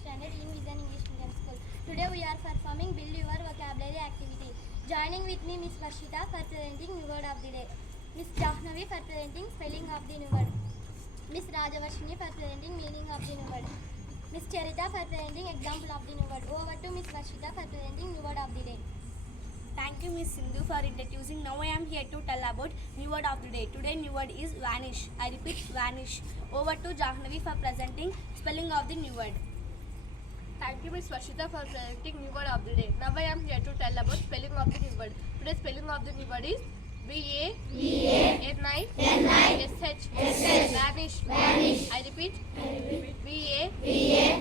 standard in Vision English Medium School. Today we are performing Build Your Vocabulary activity. Joining with me Miss Varshita for presenting new word of the day. Miss Jahnavi for presenting spelling of the new word. Miss Rajavarshini for presenting meaning of the new word. Miss Charita for presenting example of the new word. Over to Miss Varshita for presenting new word of the day. Thank you, Miss Sindhu, for introducing. Now I am here to tell about new word of the day. Today new word is vanish. I repeat, vanish. Over to Jahnavi for presenting spelling of the new word. Thank you, Miss Varshita, for presenting new word of the day. Now I am here to tell about spelling of the new word. Today's spelling of the new word is V-A-N-I-S-H. Vanish. I repeat. V-A-N-I-S-H.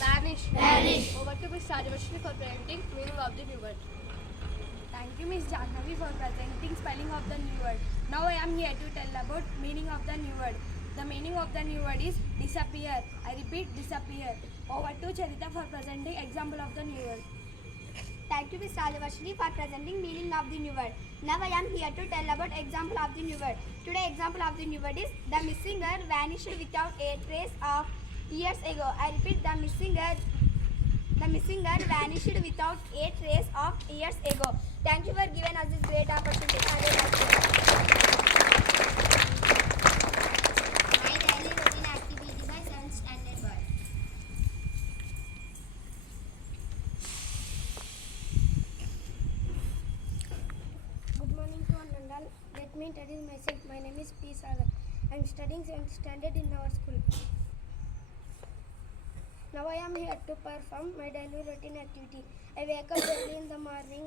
Vanish. Over to Miss Rajavarshini for presenting meaning of the new word. Thank you, Miss Jahnavi, for presenting spelling of the new word. Now I am here to tell about meaning of the new word. The meaning of the new word is disappear. I repeat, disappear. Over to Charita for presenting example of the new word. Thank you, Miss Rajavarshini, for presenting meaning of the new word. Now I am here to tell about example of the new word. Today example of the new word is the missing girl vanished without a trace of years ago. I repeat, the missing girl vanished without a trace of years ago. Thank you for giving us this great opportunity. My daily routine activity by 7th standard boy. Good morning to Anandal. Let me introduce myself. My name is P. Sagar. I am studying 7th standard in our school. Now I am here to perform my daily routine activity. I wake up early in the morning.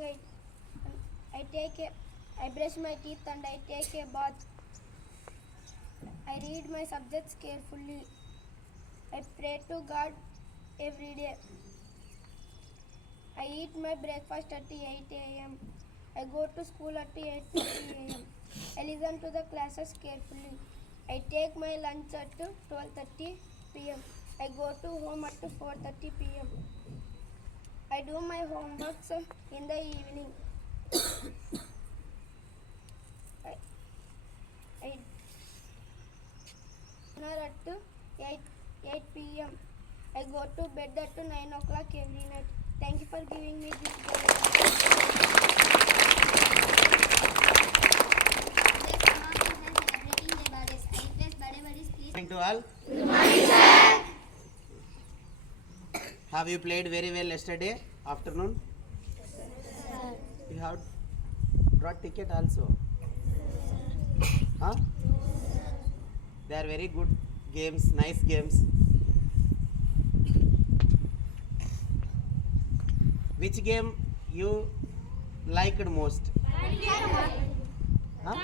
I brush my teeth and I take a bath. I read my subjects carefully. I pray to God every day. I eat my breakfast at 8 a.m. I go to school at 8:30 a.m. I listen to the classes carefully. I take my lunch at 12:30 p.m. I go to home at 4:30 p.m. I do my homeworks in the evening. I dinner at 8 p.m. I go to bed at 9 o'clock every night. Thank you for giving me this Good morning to all. Good morning, sir. Have you played very well yesterday afternoon? Yes, sir. You have brought ticket also. Huh? They are very good games, nice games. Which game you liked most? Huh?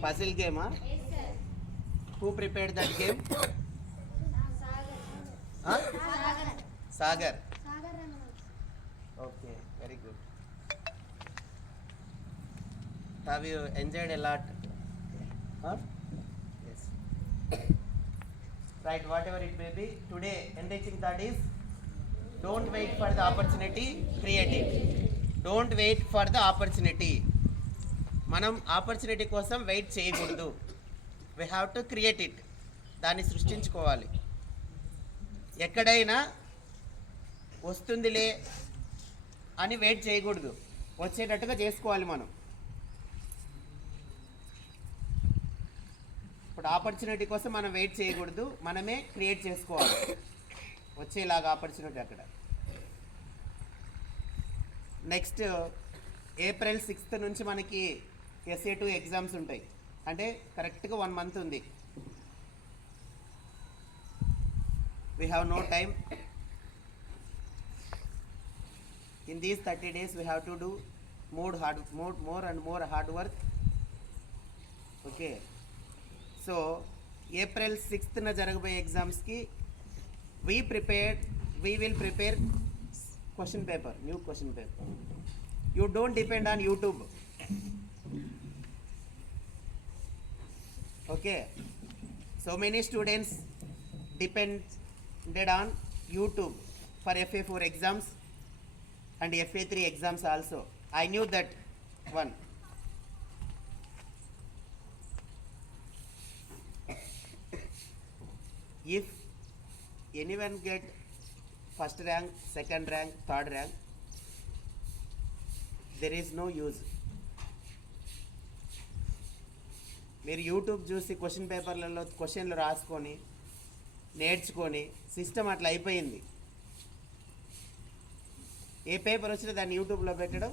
Puzzle game, huh? Who prepared that game? Huh? Sagar. Okay, very good. Have you enjoyed a lot? Huh? Yes. Right, whatever it may be. Today, enriching thought is don't wait for the opportunity, create it. Don't wait for the opportunity. మనం opportunity కోసం wait చేయకూడదు. We have to create it. దాన్ని సృష్టించుకోవాలి. ఎక్కడైనా వస్తుందిలే అని wait చేయకూడదు, వచ్చేటట్టుగా చేసుకోవాలి మనం. ఇప్పుడు ఆపర్చునిటీ కోసం మనం వెయిట్ చేయకూడదు, మనమే క్రియేట్ చేసుకోవాలి వచ్చేలాగా ఆపర్చునిటీ అక్కడ. నెక్స్ట్ ఏప్రిల్ 6th నుంచి మనకి SA2 ఎగ్జామ్స్ ఉంటాయి. అంటే కరెక్ట్గా 1 month ఉంది. We have no time. In these 30 days we have to do more and more hard work. Okay. So April 6th na jaragaboye exams ki we will prepare question paper, new question paper. You don't depend on YouTube. Okay. So many students depended on YouTube for FA4 exams and FA3 exams also. I knew that one. if anyone get first rank, second rank, third rank, there is no use. మీరు YouTube చూసి question పేపర్లలో క్వశ్చన్లు రాసుకొని నేర్చుకొని system అట్లా అయిపోయింది. ఏ paper వచ్చినా దాన్ని యూట్యూబ్లో పెట్టడం,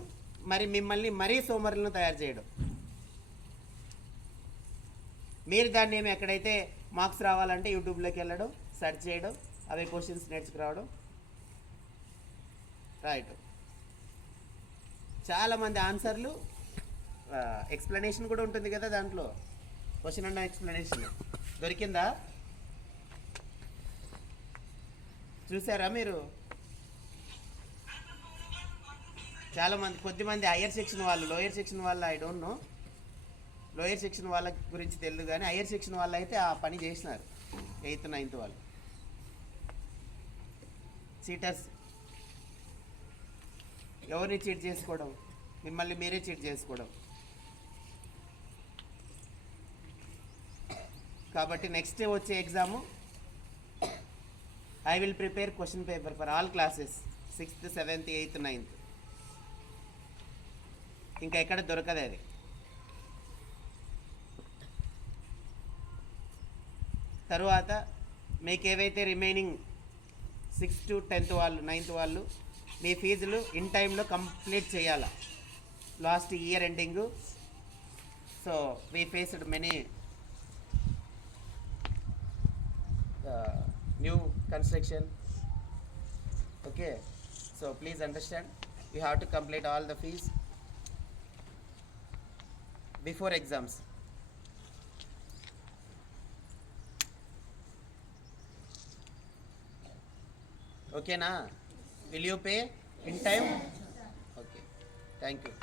మరి మిమ్మల్ని మరీ సోమరులను తయారు చేయడం. మీరు దాన్ని ఏమి ఎక్కడైతే మార్క్స్ రావాలంటే యూట్యూబ్లోకి వెళ్ళడం, సెర్చ్ చేయడం, అవే క్వశ్చన్స్ నేర్చుకురావడం, రాయటం. చాలామంది ఆన్సర్లు ఎక్స్ప్లెనేషన్ కూడా ఉంటుంది కదా దాంట్లో, క్వశ్చన్ అన్న ఎక్స్ప్లెనేషన్ దొరికిందా? చూసారా మీరు? చాలామంది, కొద్దిమంది హయ్యర్ సెక్షన్ వాళ్ళు, లోయర్ సెక్షన్ వాళ్ళు I don't know, lower section వాళ్ళ గురించి తెలియదు కానీ హయ్యర్ సెక్షన్ వాళ్ళు అయితే ఆ పని చేసినారు. 8th 9th వాళ్ళు చీటర్స్. ఎవరిని చీట్ చేసుకోవడం? మిమ్మల్ని మీరే చీట్ చేసుకోవడం. కాబట్టి నెక్స్ట్ వచ్చే exam I will prepare question paper for all classes 6th 7th 8th 9th. ఇంకా ఎక్కడ దొరకదు అది. తరువాత మీకు ఏవైతే రిమైనింగ్ 6th to 10th వాళ్ళు, 9th వాళ్ళు మీ ఫీజులు ఇన్ టైంలో కంప్లీట్ చేయాలా. Last year ending. So we faced many new construction. Okay, so please understand, you have to complete all the fees before exams. Okay na? Will you pay in time? Okay, thank you.